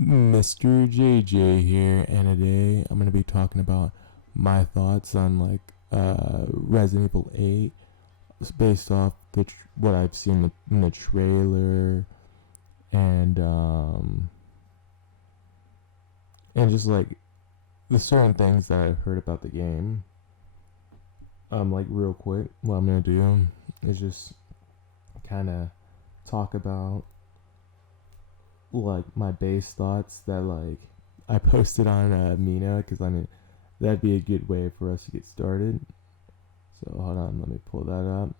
Mr.JayJay here, and today I'm gonna be talking about my thoughts on Resident Evil 8. It's based off what I've seen in the trailer, and and just like the certain things that I've heard about the game. Like real quick, what I'm gonna do is just kind of talk about like my base thoughts that I posted on Mina, because I mean that'd be a good way for us to get started. So hold on, let me pull that up.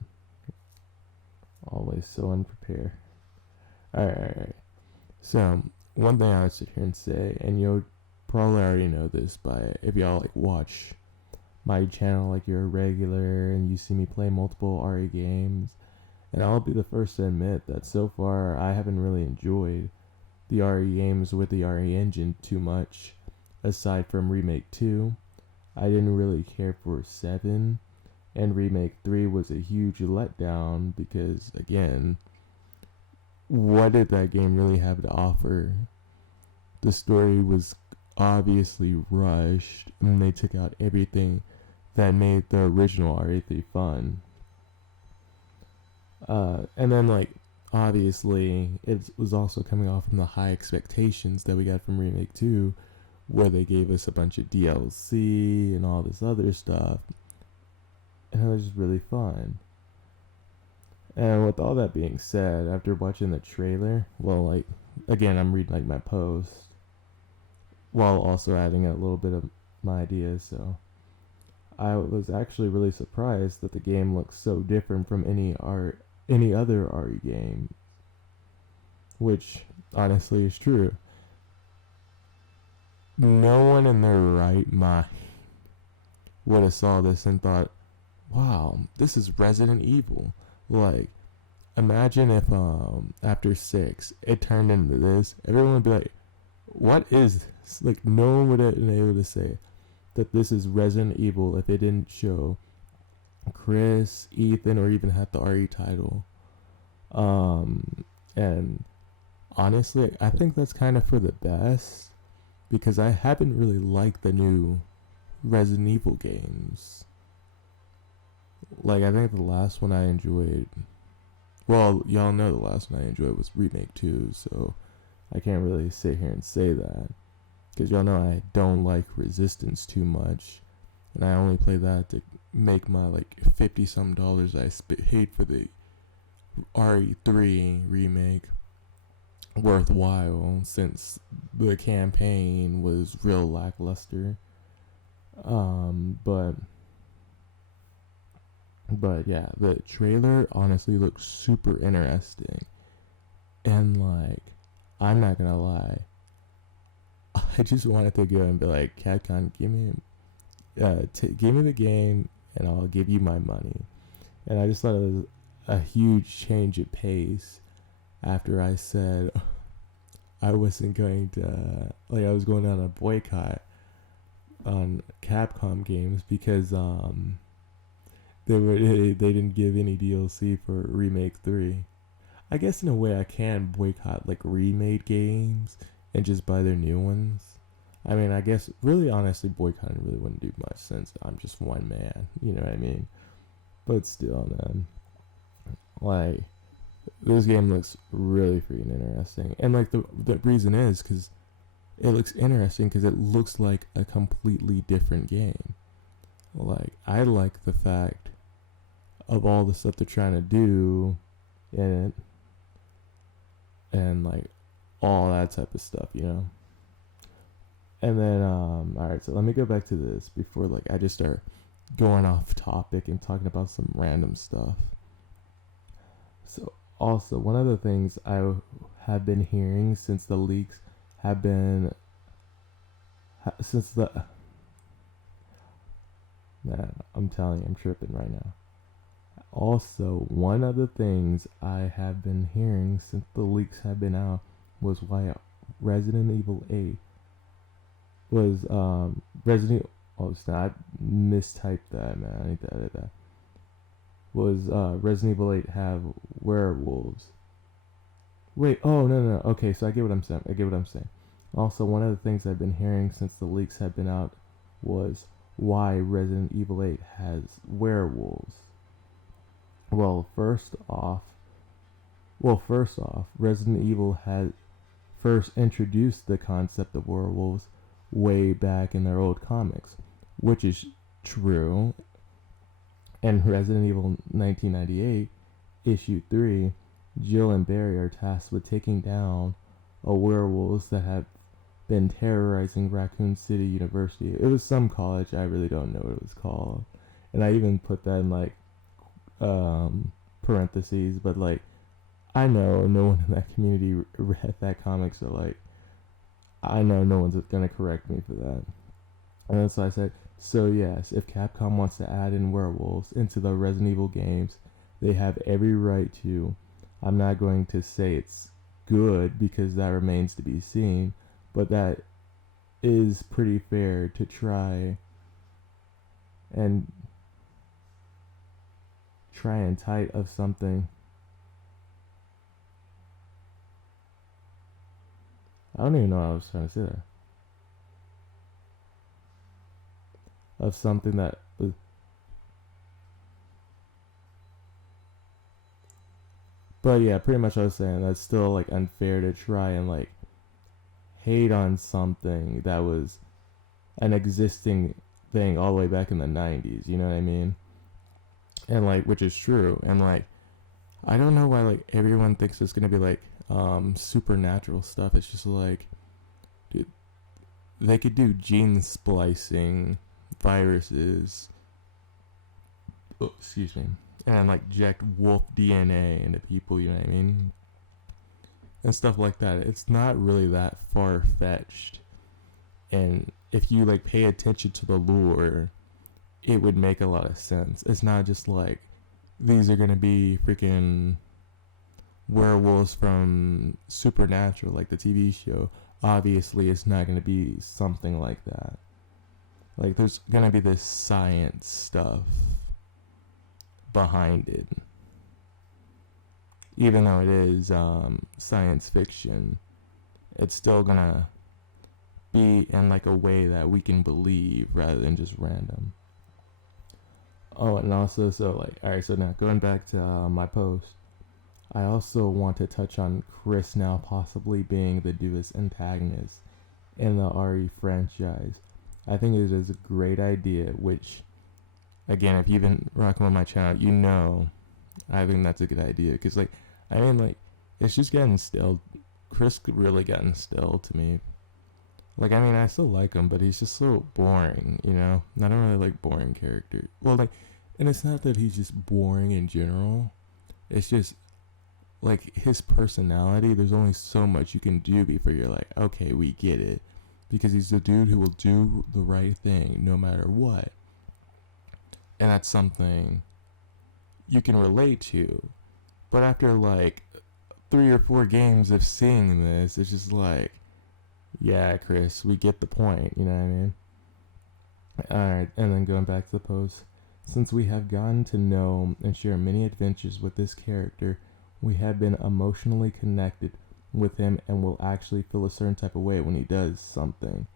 Always so unprepared. Alright. So one thing I would sit here and say, and you'll probably already know this by if y'all watch my channel, you're a regular and you see me play multiple RE games, and I'll be the first to admit that so far I haven't really enjoyed the RE games with the RE engine too much. Aside from Remake 2, I didn't really care for 7, and Remake 3 was a huge letdown because, again, what did that game really have to offer? The story was obviously rushed, and they took out everything that made the original RE3 fun. And then, obviously, it was also coming off from the high expectations that we got from Remake 2, where they gave us a bunch of DLC and all this other stuff. And it was just really fun. And with all that being said, after watching the trailer, well, again, I'm reading my post while also adding a little bit of my ideas. So I was actually really surprised that the game looks so different from any other RE game, which honestly is true. No one in their right mind would have saw this and thought, wow, this is Resident Evil. Imagine if after 6 it turned into this. Everyone would be like, what is this? No one would have been able to say that this is Resident Evil if it didn't show Chris, Ethan, or even had the RE title. And honestly, I think that's kind of for the best, because I haven't really liked the new Resident Evil games. I think the last one I enjoyed, well, y'all know the last one I enjoyed was Remake 2, so I can't really sit here and say that, because y'all know I don't like Resistance too much, and I only play that to make my $50 some I paid for the RE3 remake worthwhile, since the campaign was real lackluster. But yeah, the trailer honestly looks super interesting, and I'm not gonna lie, I just wanted to go and be like, Capcom, give me the game and I'll give you my money. And I just thought it was a huge change of pace after I said I wasn't going to, I was going on a boycott on Capcom games because they didn't give any DLC for Remake 3. I guess in a way I can boycott remade games and just buy their new ones. I mean, I guess really honestly boycotting really wouldn't do much since I'm just one man, you know what I mean? But still, man, this game looks really freaking interesting. And the reason is because it looks interesting because it looks like a completely different game. I like the fact of all the stuff they're trying to do in it, and all that type of stuff, you know. And then alright, so let me go back to this before I just start going off topic and talking about some random stuff. So also, one of the things I have been hearing since the leaks have been man, I'm telling you, I'm tripping right now. Also, one of the things I have been hearing since the leaks have been out was why Resident Evil 8 was Resident. Oh snap! I mistyped that, man. I need to edit that. Was Resident Evil 8 have werewolves? Wait. Oh no. Okay, so I get what I'm saying. Also, one of the things I've been hearing since the leaks have been out was why Resident Evil 8 has werewolves. Well, first off, Resident Evil had first introduced the concept of werewolves way back in their old comics, which is true. In Resident Evil 1998, Issue 3, Jill and Barry are tasked with taking down a werewolves that have been terrorizing Raccoon City University. It was some college, I really don't know what it was called. And I even put that in like parentheses, but like I know no one in that community read that comic, so like I know no one's gonna correct me for that. And that's why I said, so yes, if Capcom wants to add in werewolves into the Resident Evil games, they have every right to. I'm not going to say it's good because that remains to be seen, but that is pretty fair to try and tight of something. I don't even know what I was trying to say there. Of something that was. But yeah, pretty much what I was saying. That's still like unfair to try and like hate on something that was an existing thing all the way back in the 90s, you know what I mean? And like, which is true. And like, I don't know why like everyone thinks it's gonna be like supernatural stuff. It's just like, dude, they could do gene splicing viruses. Oh, excuse me. And like inject wolf DNA into people, you know what I mean? And stuff like that. It's not really that far fetched. And if you like pay attention to the lore, it would make a lot of sense. It's not just like these are gonna be freaking werewolves from Supernatural, like the TV show. Obviously, it's not gonna be something like that. Like, there's gonna be this science stuff behind it. Even though it is science fiction, it's still gonna be in like a way that we can believe rather than just random. Oh, and also, so like, alright, so now going back to my post, I also want to touch on Chris now possibly being the newest antagonist in the RE franchise. I think it is a great idea, which, again, if you've been rocking on my channel, you know, I think that's a good idea. Because, like, I mean, like, it's just getting instilled. Chris really got instilled to me. Like, I mean, I still like him, but he's just so boring, you know? I don't really like boring characters. Well, like, and it's not that he's just boring in general. It's just, like, his personality, there's only so much you can do before you're like, okay, we get it. Because he's the dude who will do the right thing no matter what. And that's something you can relate to. But after, like, 3 or 4 games of seeing this, it's just like, yeah, Chris, we get the point, you know what I mean? Alright, and then going back to the post. Since we have gotten to know and share many adventures with this character, we have been emotionally connected with him and will actually feel a certain type of way when he does something.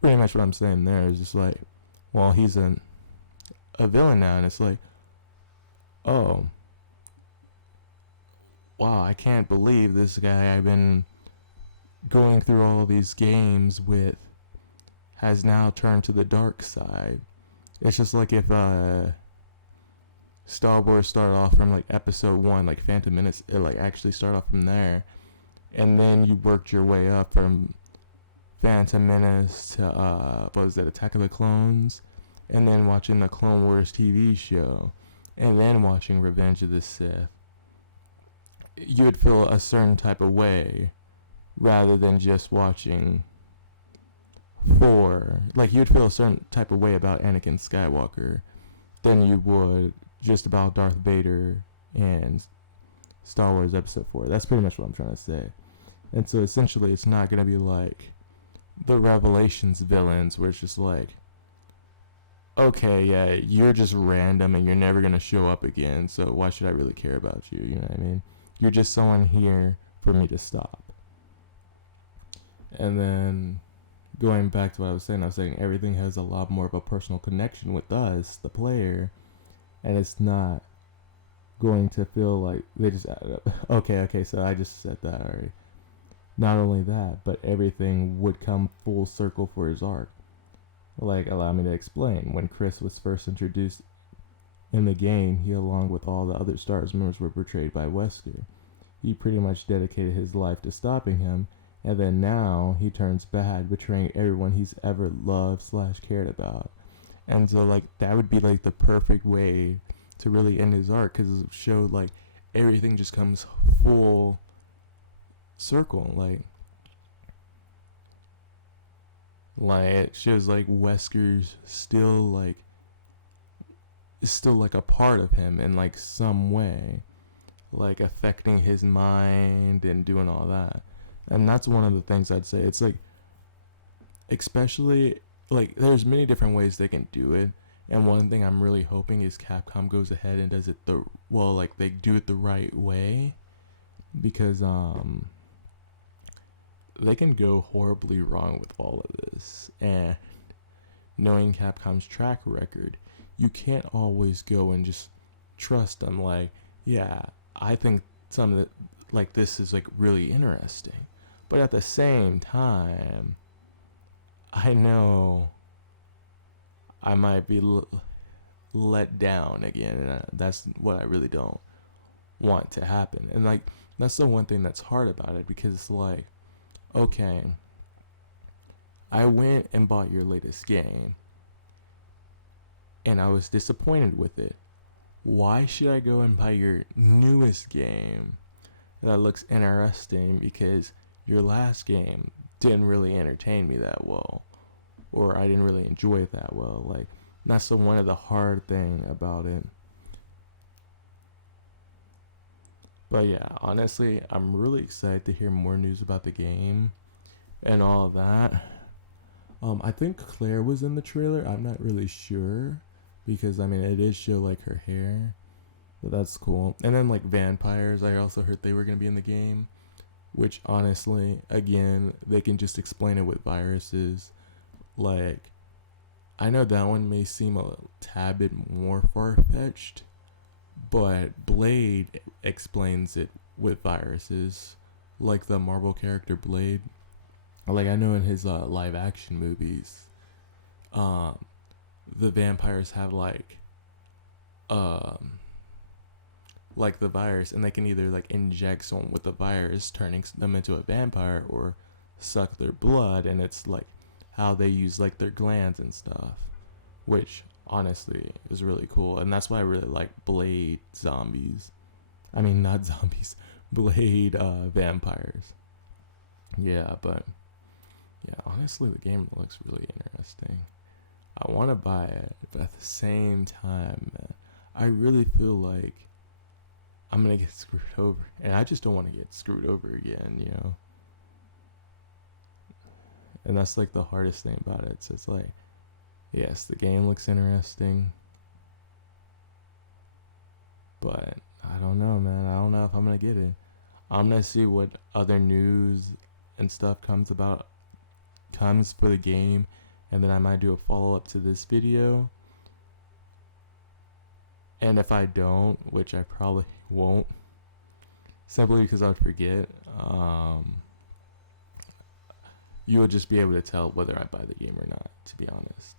Pretty much what I'm saying there is just like, well, he's a villain now, and it's like, oh, wow, I can't believe this guy I've been going through all these games with has now turned to the dark side. It's just like if Star Wars started off from like episode 1, like Phantom Menace, it like actually started off from there, and then you worked your way up from Phantom Menace to what was that, Attack of the Clones, and then watching the Clone Wars TV show, and then watching Revenge of the Sith. You would feel a certain type of way rather than just watching 4. Like, you'd feel a certain type of way about Anakin Skywalker than you would just about Darth Vader and Star Wars Episode 4. That's pretty much what I'm trying to say. And so essentially it's not going to be like the Revelations villains where it's just like, okay, yeah, you're just random and you're never going to show up again, so why should I really care about you, you know what I mean? You're just someone here for me to stop. And then going back to what I was saying everything has a lot more of a personal connection with us, the player, and it's not going to feel like they just added up. Okay, so I just said that already. Not only that, but everything would come full circle for his arc. Like, allow me to explain. When Chris was first introduced in the game, he, along with all the other Stars members, were portrayed by Wesker. He pretty much dedicated his life to stopping him, and then now he turns bad, betraying everyone he's ever loved / cared about. And so, like, that would be, like, the perfect way to really end his arc, because it showed, like, everything just comes full circle. Like it shows, like, Wesker's still, like, is still, like, a part of him in, like, some way. Like, affecting his mind and doing all that. And that's one of the things I'd say. It's, like, especially, like, there's many different ways they can do it. And one thing I'm really hoping is Capcom goes ahead and does it they do it the right way. Because, they can go horribly wrong with all of this. And knowing Capcom's track record, you can't always go and just trust them. Like, yeah, I think some of the, like, this is, like, really interesting. But at the same time, I know I might be let down again, and that's what I really don't want to happen. And, like, that's the one thing that's hard about it, because it's like, okay, I went and bought your latest game, and I was disappointed with it. Why should I go and buy your newest game that looks interesting because your last game didn't really entertain me that well, or I didn't really enjoy it that well? Like, that's the one of the hard thing about it. But yeah, honestly, I'm really excited to hear more news about the game and all of that. I think Claire was in the trailer. I'm not really sure, because, I mean, it did show, like, her hair, but that's cool. And then, like, vampires, I also heard they were going to be in the game, which, honestly, again, they can just explain it with viruses. Like, I know that one may seem a tad bit more far-fetched, but Blade explains it with viruses, like the Marvel character Blade. Like, I know in his live action movies, the vampires have, like the virus, and they can either, like, inject someone with the virus, turning them into a vampire, or suck their blood, and it's, like, how they use, like, their glands and stuff, which honestly is really cool. And that's why I really like Blade zombies. I mean, not zombies, Blade vampires. Yeah, but yeah, honestly, the game looks really interesting. I want to buy it, but at the same time, man, I really feel like I'm gonna get screwed over, and I just don't want to get screwed over again, you know. And that's, like, the hardest thing about it. So it's like, yes, the game looks interesting, but I don't know, man. I don't know if I'm gonna get it. I'm gonna see what other news and stuff comes for the game, and then I might do a follow-up to this video. And if I don't, which I probably won't, simply because I would forget, you will just be able to tell whether I buy the game or not, to be honest.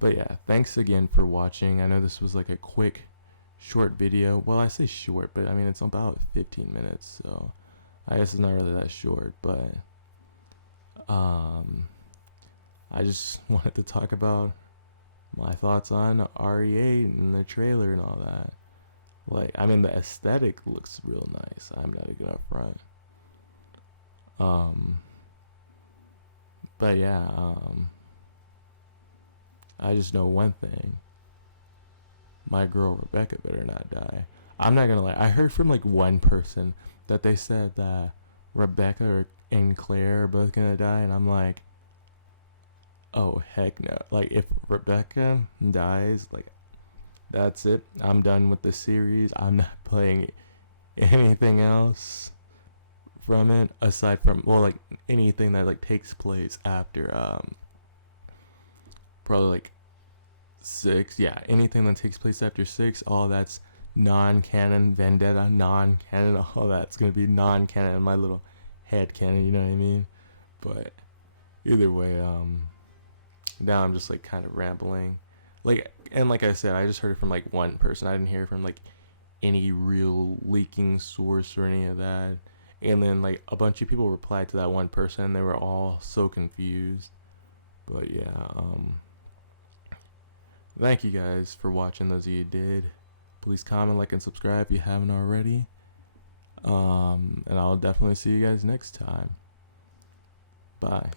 But yeah, thanks again for watching. I know this was, like, a quick, short video. Well, I say short, but I mean, it's about 15 minutes, so I guess it's not really that short. But I just wanted to talk about my thoughts on RE8 and the trailer and all that. Like, I mean, the aesthetic looks real nice. I'm not even up front. But yeah, I just know one thing. My girl Rebecca better not die. I'm not gonna lie. I heard from, like, one person that they said that Rebecca and Claire are both gonna die, and I'm like, oh, heck no. Like, if Rebecca dies, like, that's it. I'm done with the series. I'm not playing anything else from it, aside from, well, like anything that like takes place after probably like 6. Yeah, anything that takes place after 6, all that's non-canon. Vendetta, non-canon. All that's gonna be non-canon in my little head canon. You know what I mean? But either way, now I'm just like kind of rambling. Like, and like I said, I just heard it from like one person. I didn't hear it from like any real leaking source or any of that. And then like a bunch of people replied to that one person, and they were all so confused. But yeah, thank you guys for watching. Those of you did, please comment, like, and subscribe if you haven't already. And I'll definitely see you guys next time. Bye.